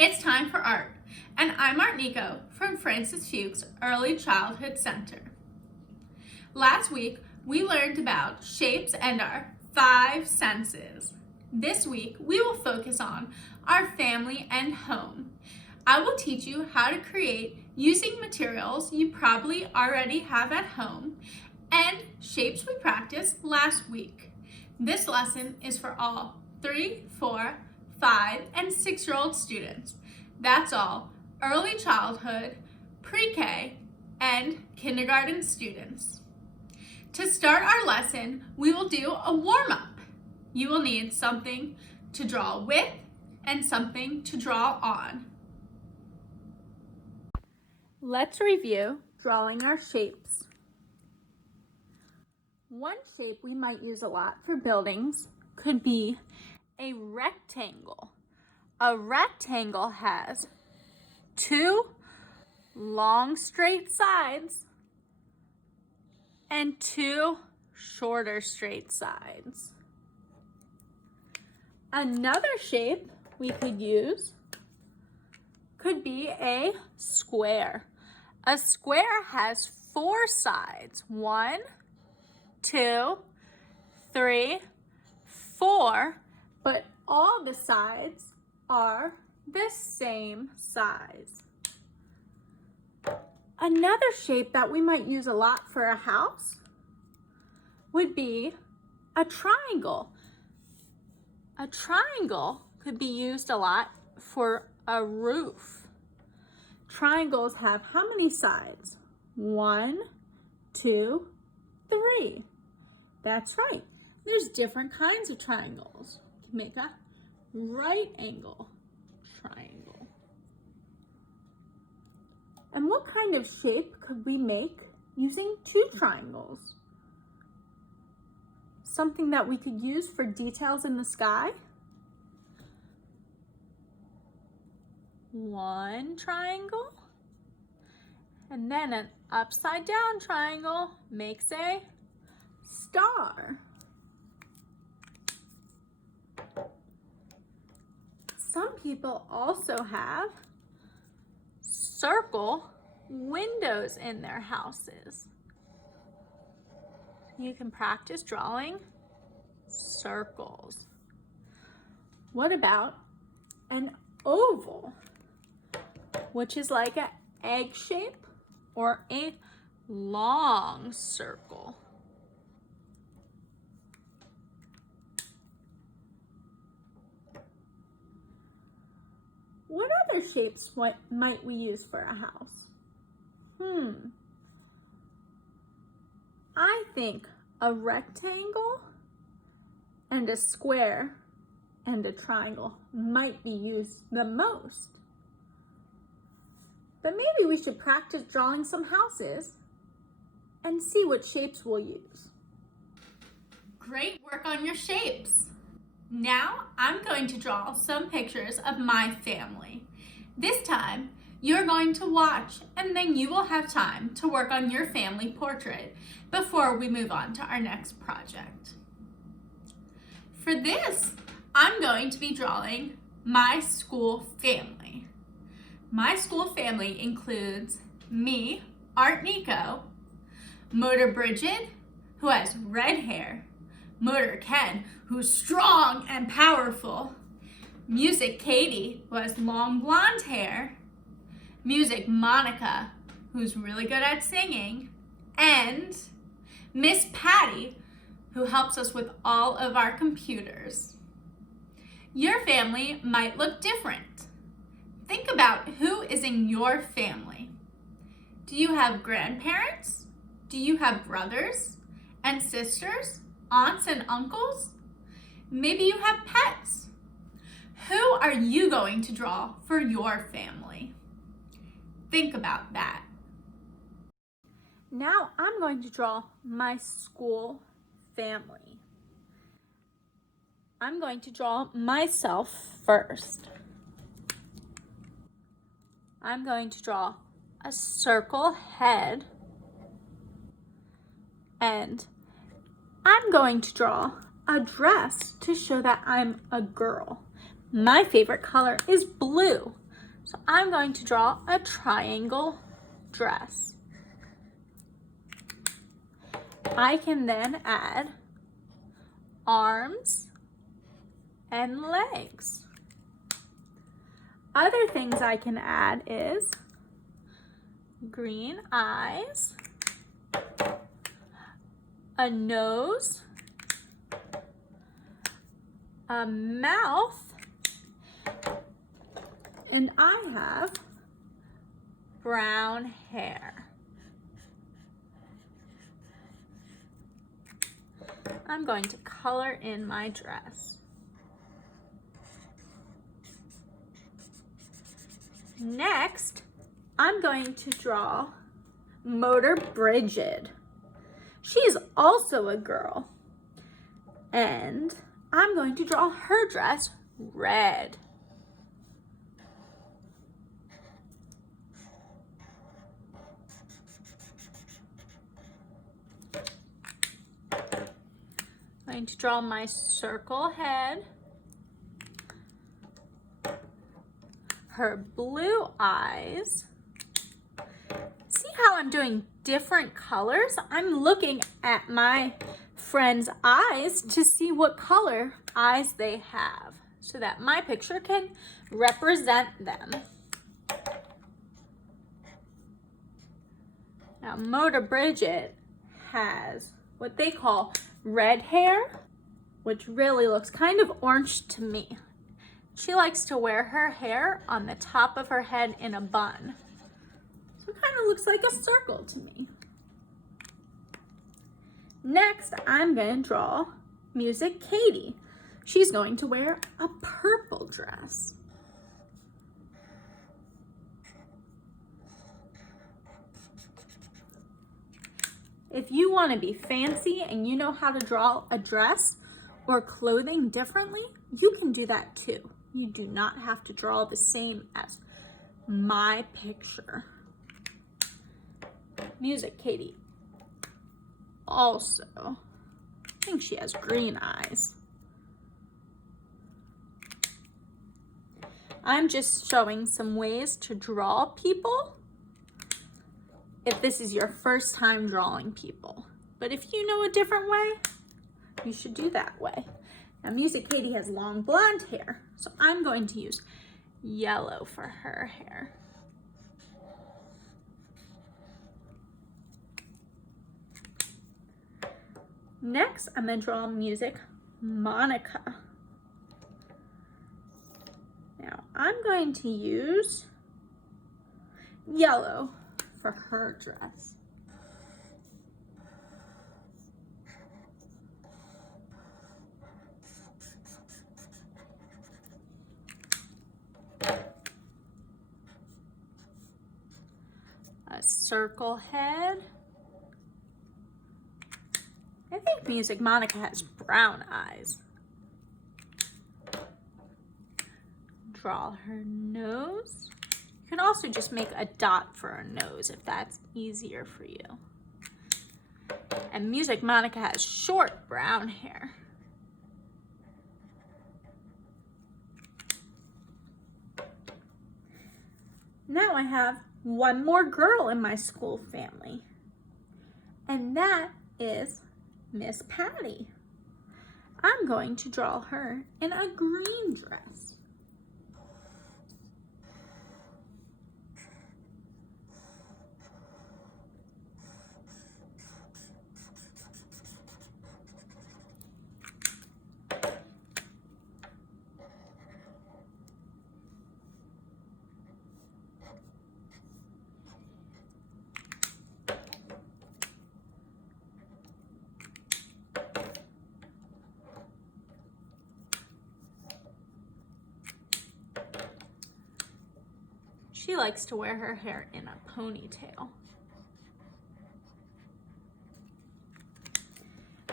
It's time for art, and I'm Art Nico from Francis Fuchs Early Childhood Center. Last week, we learned about shapes and our 5 senses. This week, we will focus on our family and home. I will teach you how to create using materials you probably already have at home and shapes we practiced last week. This lesson is for all 3, 4, 5, and 6-year-old students. That's all early childhood, pre-K, and kindergarten students. To start our lesson, we will do a warm-up. You will need something to draw with and something to draw on. Let's review drawing our shapes. One shape we might use a lot for buildings could be a rectangle. A rectangle has 2 long straight sides and 2 shorter straight sides. Another shape we could use could be a square. A square has 4 sides. 1, 2, 3, 4, but all the sides are the same size. Another shape that we might use a lot for a house would be a triangle. A triangle could be used a lot for a roof. Triangles have how many sides? 1, 2, 3. That's right. There's different kinds of triangles. You can make a right angle triangle. And what kind of shape could we make using 2 triangles? Something that we could use for details in the sky. 1 triangle, and then an upside down triangle makes a star. Some people also have circle windows in their houses. You can practice drawing circles. What about an oval, which is like an egg shape or a long circle? What other shapes might we use for a house? I think a rectangle and a square and a triangle might be used the most. But maybe we should practice drawing some houses and see what shapes we'll use. Great work on your shapes. Now I'm going to draw some pictures of my family. This time you're going to watch, and then you will have time to work on your family portrait before we move on to our next project. For this, I'm going to be drawing my school family. My school family includes me, Art Nico, Motor Bridget, who has red hair, Motor Ken, who's strong and powerful, Music Katie, who has long blonde hair, Music Monica, who's really good at singing, and Miss Patty, who helps us with all of our computers. Your family might look different. Think about who is in your family. Do you have grandparents? Do you have brothers and sisters, aunts and uncles? Maybe you have pets. Who are you going to draw for your family? Think about that. Now I'm going to draw my school family. I'm going to draw myself first. I'm going to draw a circle head, and I'm going to draw a dress to show that I'm a girl. My favorite color is blue. So I'm going to draw a triangle dress. I can then add arms and legs. Other things I can add is green eyes, a nose, a mouth, and I have brown hair. I'm going to color in my dress. Next, I'm going to draw Motor Bridget. She's also a girl. And I'm going to draw her dress red. I'm going to draw my circle head, her blue eyes. See how I'm doing different colors? I'm looking at my friend's eyes to see what color eyes they have so that my picture can represent them. Now, Motor Bridget has what they call red hair, which really looks kind of orange to me. She likes to wear her hair on the top of her head in a bun. So it kind of looks like a circle to me. Next, I'm going to draw Music Katie. She's going to wear a purple dress. If you want to be fancy and you know how to draw a dress or clothing differently, you can do that too. You do not have to draw the same as my picture. Music Katie also, I think she has green eyes. I'm just showing some ways to draw people if this is your first time drawing people. But if you know a different way, you should do that way. Now, Music Katie has long blonde hair, so I'm going to use yellow for her hair. Next, I'm going to draw Music Monica. Now, I'm going to use yellow for her dress. A circle head. I think Music Monica has brown eyes. Draw her nose. You can also just make a dot for her nose if that's easier for you. And Music Monica has short brown hair. Now I have one more girl in my school family, and that is Miss Patty. I'm going to draw her in a green dress. She likes to wear her hair in a ponytail.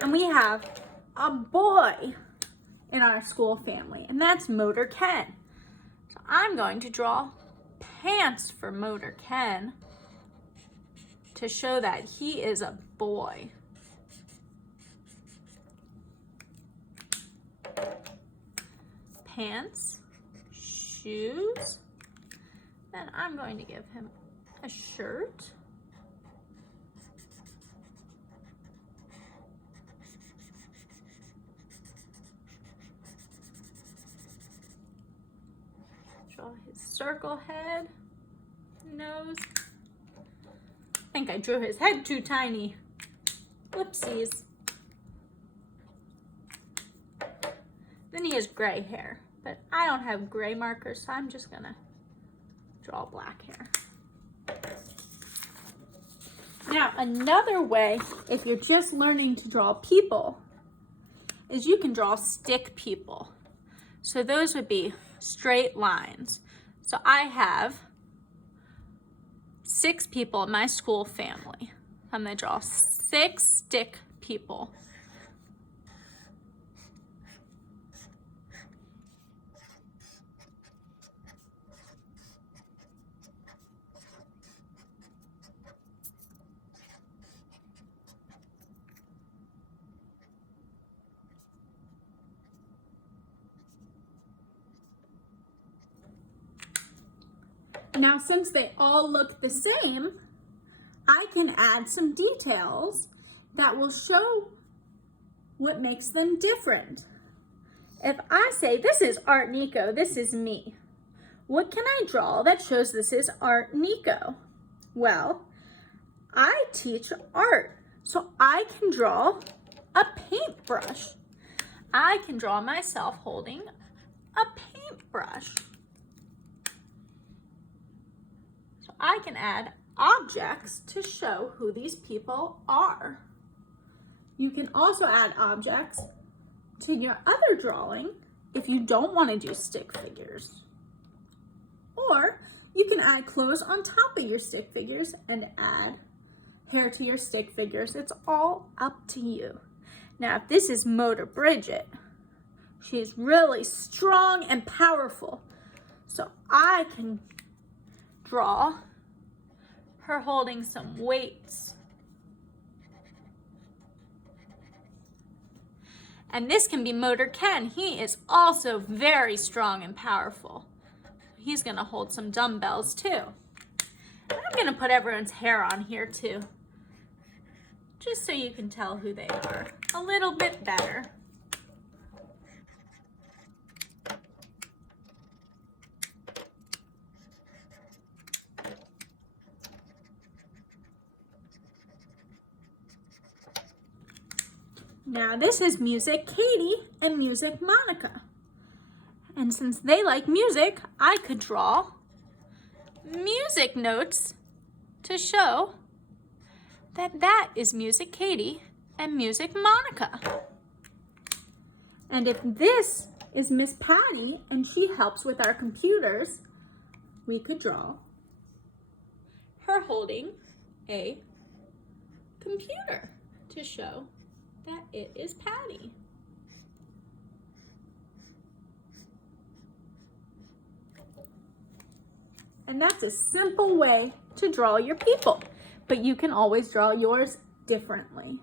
And we have a boy in our school family, and that's Motor Ken. So I'm going to draw pants for Motor Ken to show that he is a boy. Pants, shoes, Then I'm going to give him a shirt. Draw his circle head, nose. I think I drew his head too tiny. Whoopsies. Then he has gray hair, but I don't have gray markers, so I'm just gonna draw black hair. Now, another way, if you're just learning to draw people, is you can draw stick people. So those would be straight lines. So I have 6 people in my school family. I'm gonna draw 6 stick people. Now, since they all look the same, I can add some details that will show what makes them different. If I say, this is Art Nico, this is me, what can I draw that shows this is Art Nico? Well, I teach art, so I can draw a paintbrush. I can draw myself holding a paintbrush. I can add objects to show who these people are. You can also add objects to your other drawing if you don't want to do stick figures. Or you can add clothes on top of your stick figures and add hair to your stick figures. It's all up to you. Now, if this is Motor Bridget, she's really strong and powerful. So I can draw her holding some weights. And this can be Motor Ken. He is also very strong and powerful. He's gonna hold some dumbbells too. And I'm gonna put everyone's hair on here too, just so you can tell who they are a little bit better. Now this is Music Katie and Music Monica. And since they like music, I could draw music notes to show that that is Music Katie and Music Monica. And if this is Miss Patty and she helps with our computers, we could draw her holding a computer to show that it is Patty. And that's a simple way to draw your people, but you can always draw yours differently.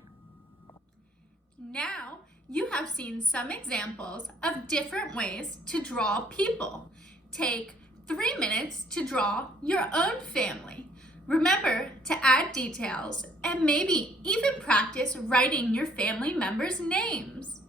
Now you have seen some examples of different ways to draw people. Take 3 minutes to draw your own family. Remember to add details and maybe even practice writing your family members' names.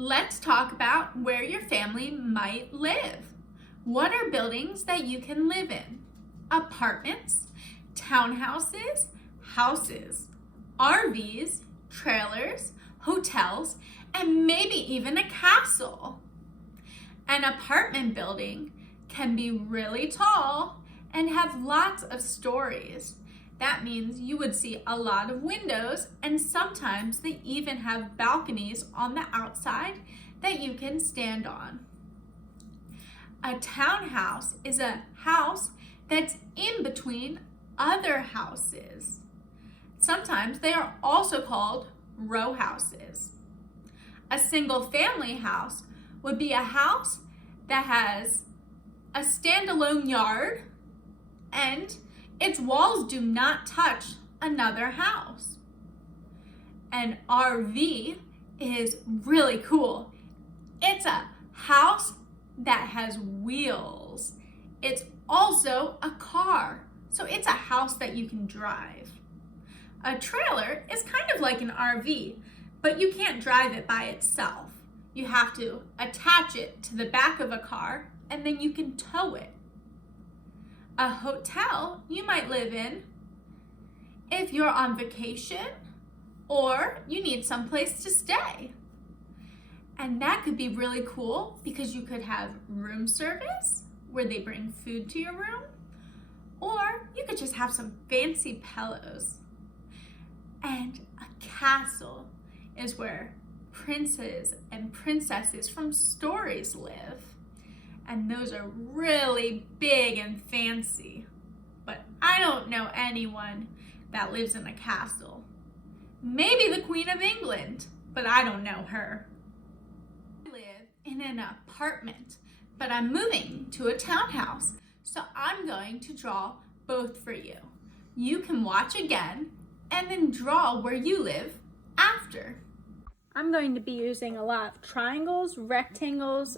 let's talk about where your family might live. What are buildings that you can live in? Apartments, townhouses, houses, RVs, trailers, hotels, and maybe even a castle. An apartment building can be really tall and have lots of stories. That means you would see a lot of windows, and sometimes they even have balconies on the outside that you can stand on. A townhouse is a house that's in between other houses. Sometimes they are also called row houses. A single family house would be a house that has a standalone yard and its walls do not touch another house. An RV is really cool. It's a house that has wheels. It's also a car, so it's a house that you can drive. A trailer is kind of like an RV, but you can't drive it by itself. You have to attach it to the back of a car and then you can tow it. A hotel you might live in if you're on vacation or you need someplace to stay. And that could be really cool because you could have room service where they bring food to your room, or you could just have some fancy pillows. And a castle is where princes and princesses from stories live. And those are really big and fancy. But I don't know anyone that lives in a castle. Maybe the Queen of England, but I don't know her. I live in an apartment, but I'm moving to a townhouse. So I'm going to draw both for you. You can watch again and then draw where you live after. I'm going to be using a lot of triangles, rectangles,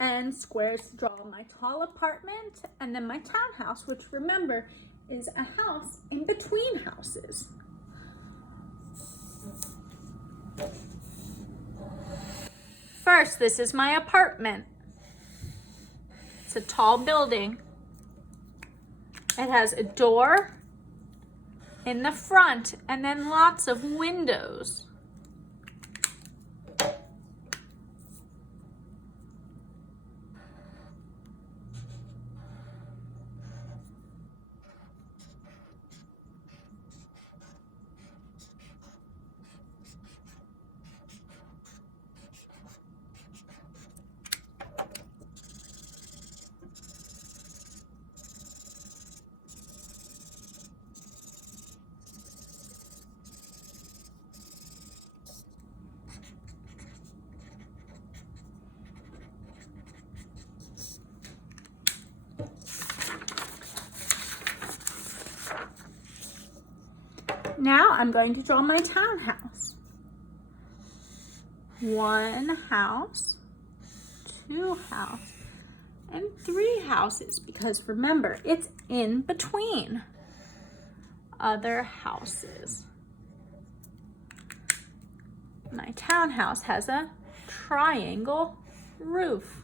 and squares to draw my tall apartment and then my townhouse, which remember is a house in between houses. First, this is my apartment. It's a tall building. It has a door in the front and then lots of windows. Now I'm going to draw my townhouse. 1 house, 2 houses, and 3 houses, because remember, it's in between other houses. My townhouse has a triangle roof.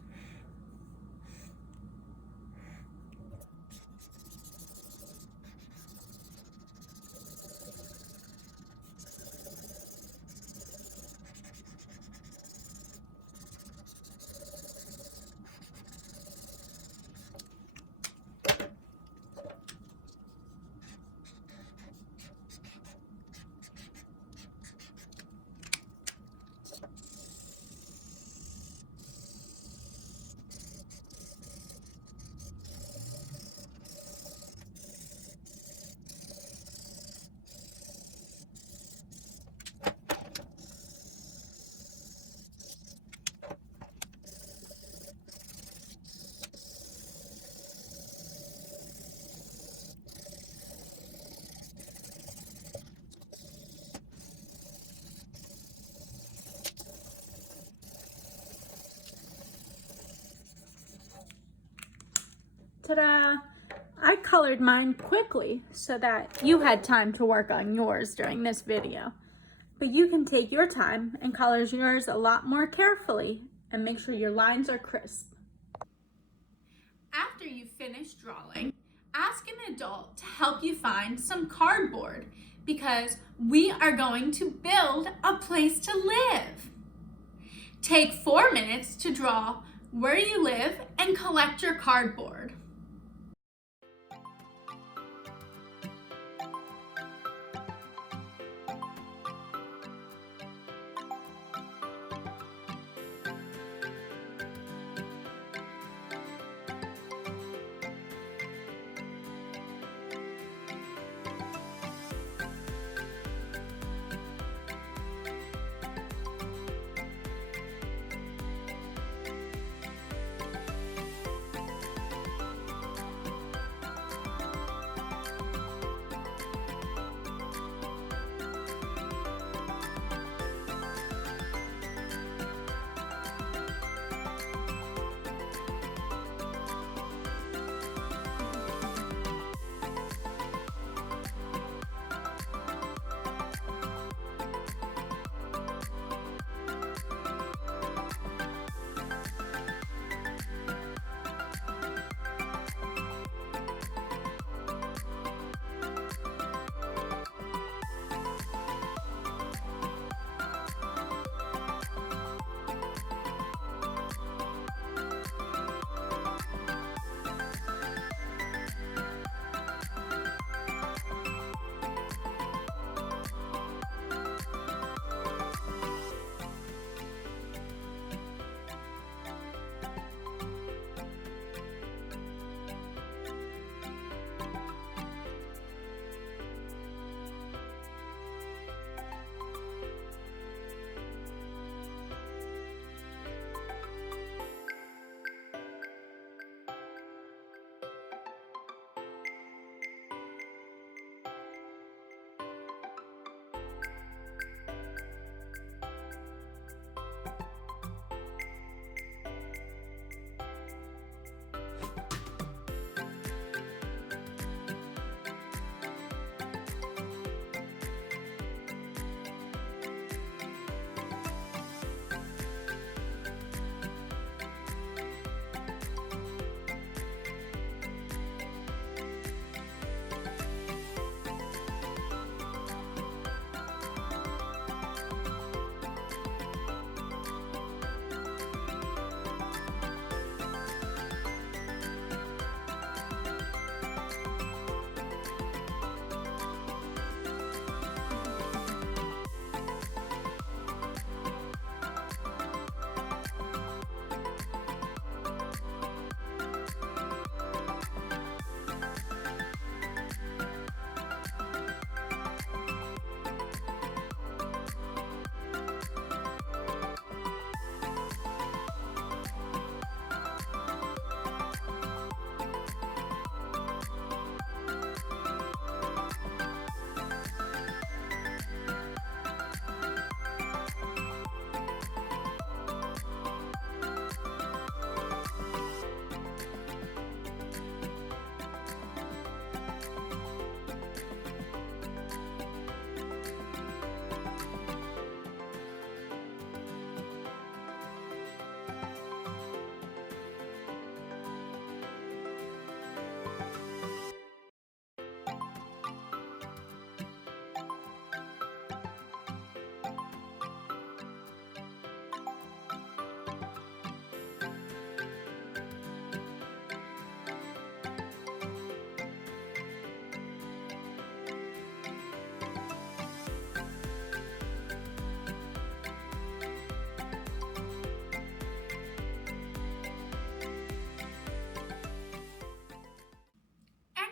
Ta-da! I colored mine quickly so that you had time to work on yours during this video. But you can take your time and color yours a lot more carefully and make sure your lines are crisp. After you finish drawing, ask an adult to help you find some cardboard because we are going to build a place to live. Take 4 minutes to draw where you live and collect your cardboard.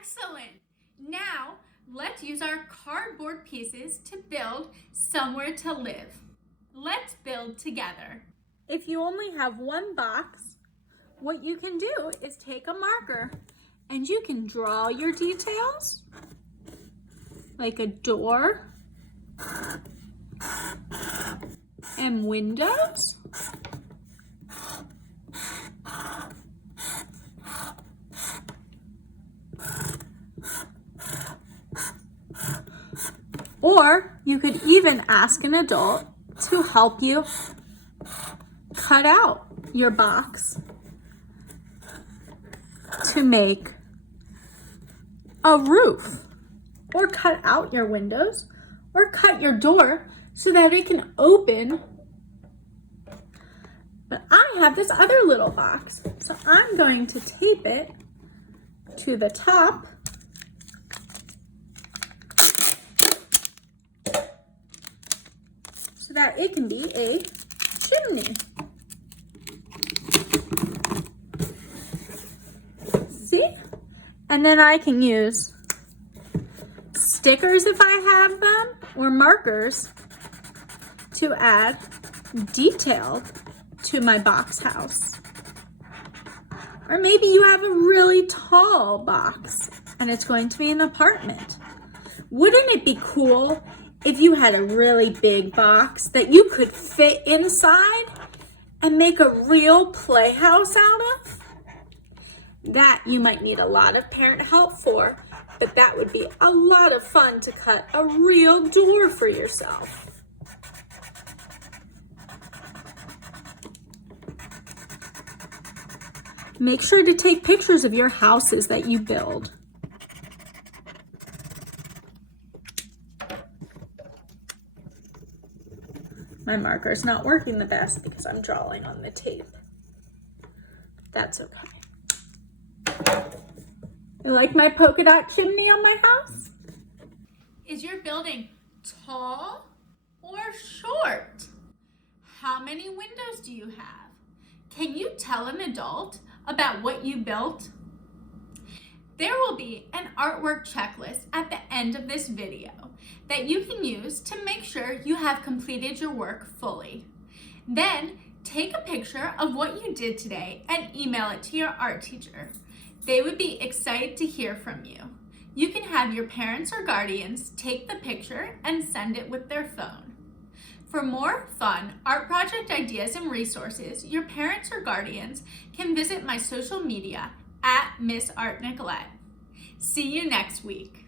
Excellent! Now, let's use our cardboard pieces to build somewhere to live. Let's build together. If you only have one box, what you can do is take a marker and you can draw your details, like a door and windows. Or you could even ask an adult to help you cut out your box to make a roof, or cut out your windows, or cut your door so that it can open. But I have this other little box, so I'm going to tape it to the top so that it can be a chimney. See? And then I can use stickers if I have them, or markers to add detail to my box house. Or maybe you have a really tall box and it's going to be an apartment. Wouldn't it be cool if you had a really big box that you could fit inside and make a real playhouse out of? That you might need a lot of parent help for, but that would be a lot of fun to cut a real door for yourself. Make sure to take pictures of your houses that you build. My marker is not working the best because I'm drawing on the tape. That's okay. You like my polka dot chimney on my house? Is your building tall or short? How many windows do you have? Can you tell an adult about what you built? There will be an artwork checklist at the end of this video that you can use to make sure you have completed your work fully. Then take a picture of what you did today and email it to your art teacher. They would be excited to hear from you. You can have your parents or guardians take the picture and send it with their phone. For more fun art project ideas and resources, your parents or guardians can visit my social media at msartnicolette. See you next week.